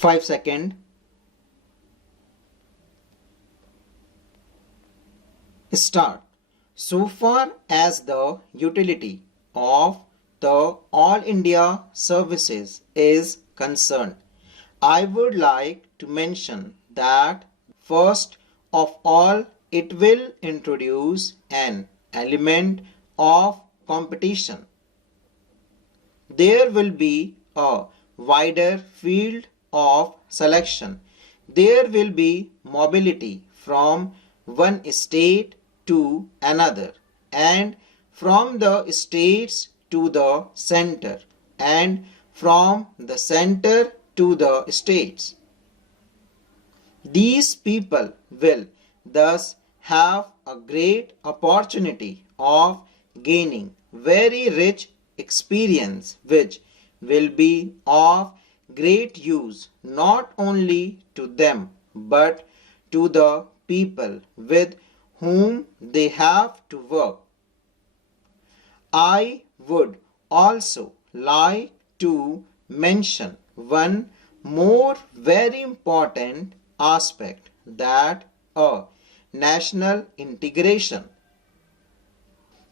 5 seconds. Start. So far as the utility of the All India services is concerned, I would like to mention that first of all, it will introduce an element of competition. There will be a wider field of selection. There will be mobility from one state to another, and from the states to the center, and from the center to the states. These people will thus have a great opportunity of gaining very rich experience, which will be of great use not only to them but to the people with whom they have to work. I would also like to mention one more very important aspect, that a national integration.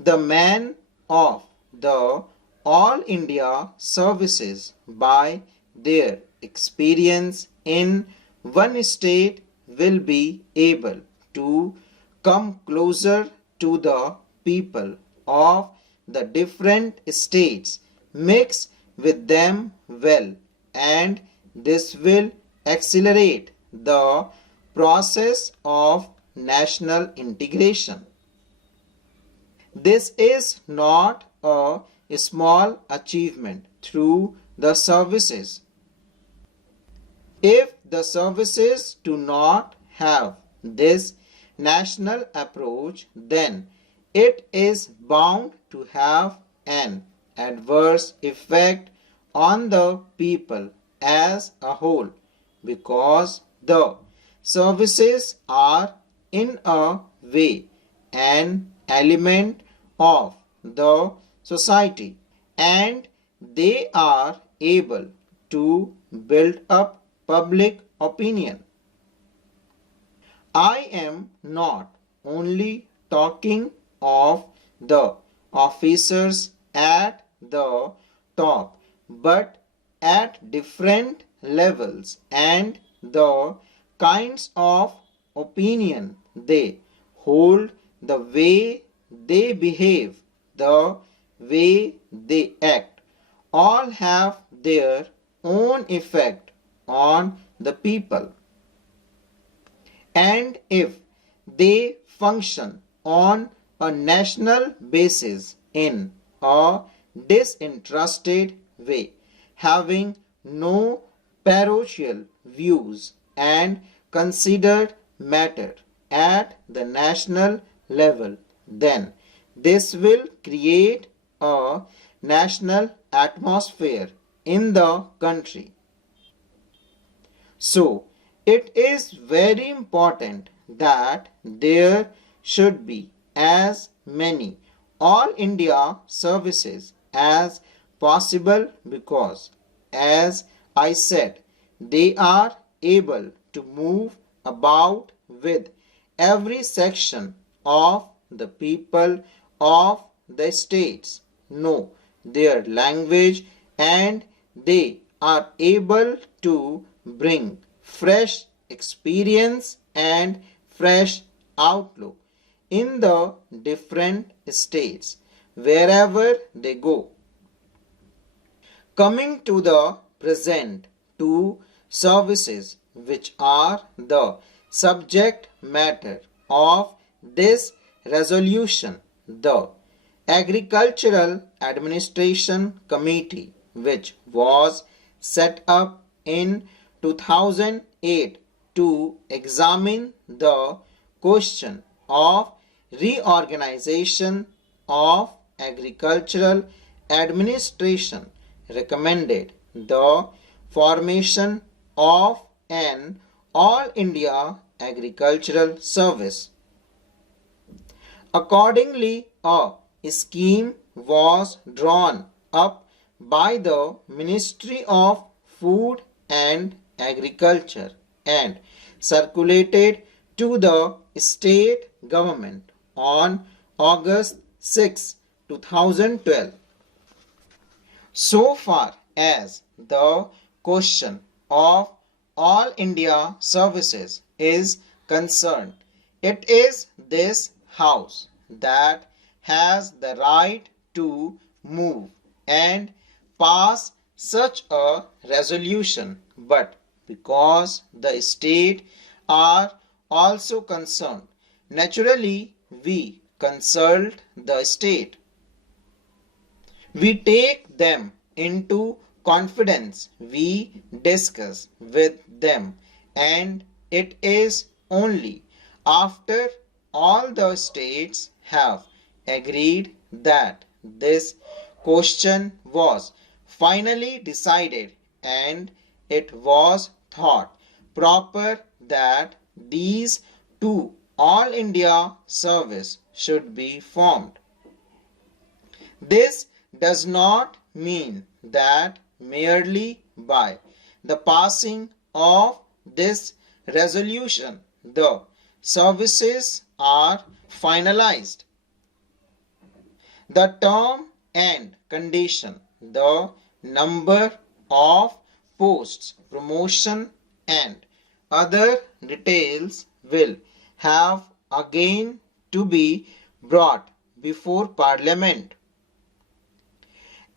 The man of the All India services, by their experience in one state, will be able to come closer to the people of the different states, mix with them well, and this will accelerate the process of national integration. This is not a small achievement through the services. If the services do not have this national approach, then it is bound to have an adverse effect on the people as a whole, because the services are in a way an element of the society, and they are able to build up public opinion. I am not only talking of the officers at the top, but at different levels, and the kinds of opinion they hold, the way they behave, the way they act, all have their own effect on the people. And if they function on a national basis in a disinterested way, having no parochial views, and considered matter at the national level, then this will create a national atmosphere in the country. So, it is very important that there should be as many All India services as possible, because, as I said, they are able to move about with every section of the people of the states, know their language, and they are able to bring fresh experience and fresh outlook in the different states wherever they go. Coming to the present two services which are the subject matter of this resolution, the Agricultural Administration Committee, which was set up in 2008 to examine the question of reorganization of agricultural administration, recommended the formation of an All India Agricultural Service. Accordingly, a scheme was drawn up by the Ministry of Food and Agriculture and circulated to the state government on August 6, 2012. So far as the question of All India Services is concerned, it is this House that has the right to move and pass such a resolution, but because the state are also concerned, naturally we consult the state. We take them into confidence, we discuss with them, and it is only after all the states have agreed that this question was finally decided and it was thought proper that these two All India service should be formed. This does not mean that merely by the passing of this resolution the services are finalized. The term and condition, the number of posts, promotion and other details will have again to be brought before Parliament.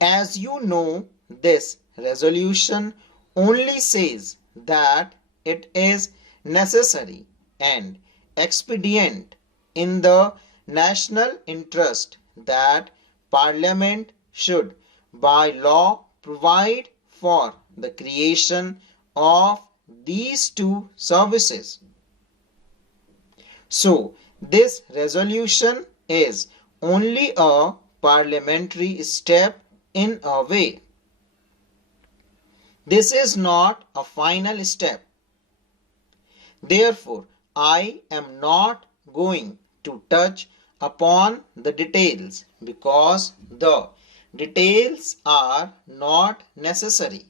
As you know, this resolution only says that it is necessary and expedient in the national interest that Parliament should by law provide for the creation of these two services. So, this resolution is only a parliamentary step in a way. This is not a final step. Therefore, I am not going to touch upon the details because the details are not necessary.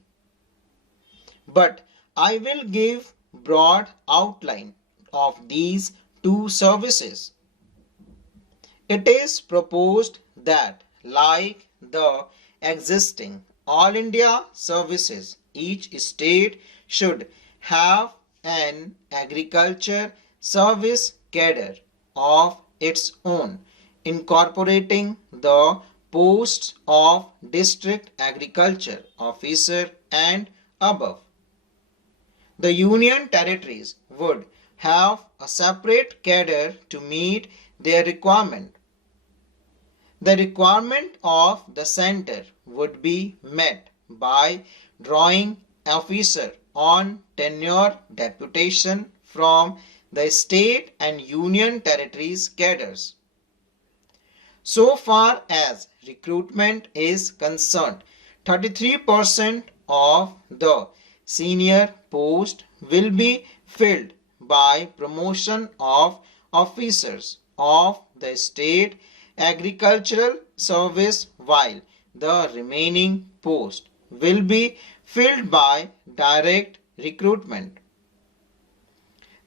But I will give broad outline of these two services. It is proposed that like the existing All India services, each state should have an agriculture service cadre of its own, incorporating the posts of district agriculture officer and above. The union territories would have a separate cadre to meet their requirement. The requirement of the center would be met by drawing officer on tenure deputation from the state and union territories cadres. So far as recruitment is concerned, 33% of the senior post will be filled by promotion of officers of the state agricultural service, while the remaining post will be filled by direct recruitment.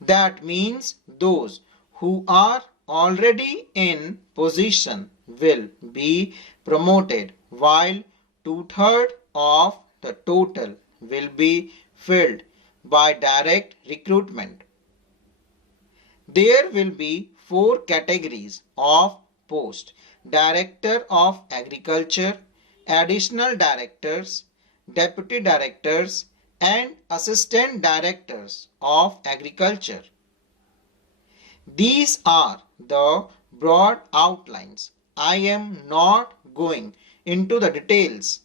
That means those who are already in position will be promoted, while 2/3 of the total will be filled by direct recruitment. There will be 4 categories of post: Director of Agriculture, Additional Directors, Deputy Directors and Assistant Directors of Agriculture. These are the broad outlines. I am not going into the details.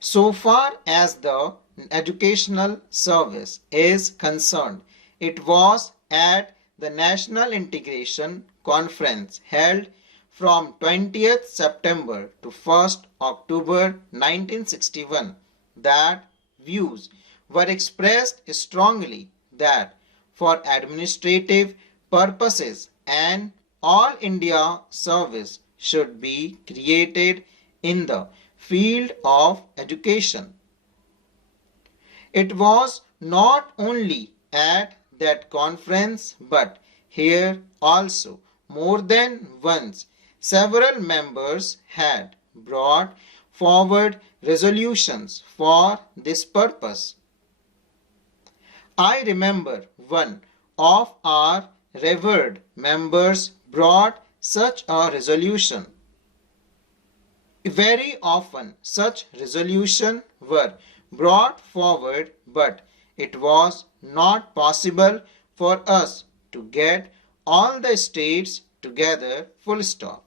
So far as the educational service is concerned, it was at the National Integration Conference held from 20th September to 1st October 1961 that views were expressed strongly that for administrative purposes an All India service should be created in the field of education. It was not only at that conference but here also more than once several members had brought forward resolutions for this purpose. I remember one of our revered members brought such a resolution. Very often such resolutions were brought forward, but it was not possible for us to get all the states together, full stop.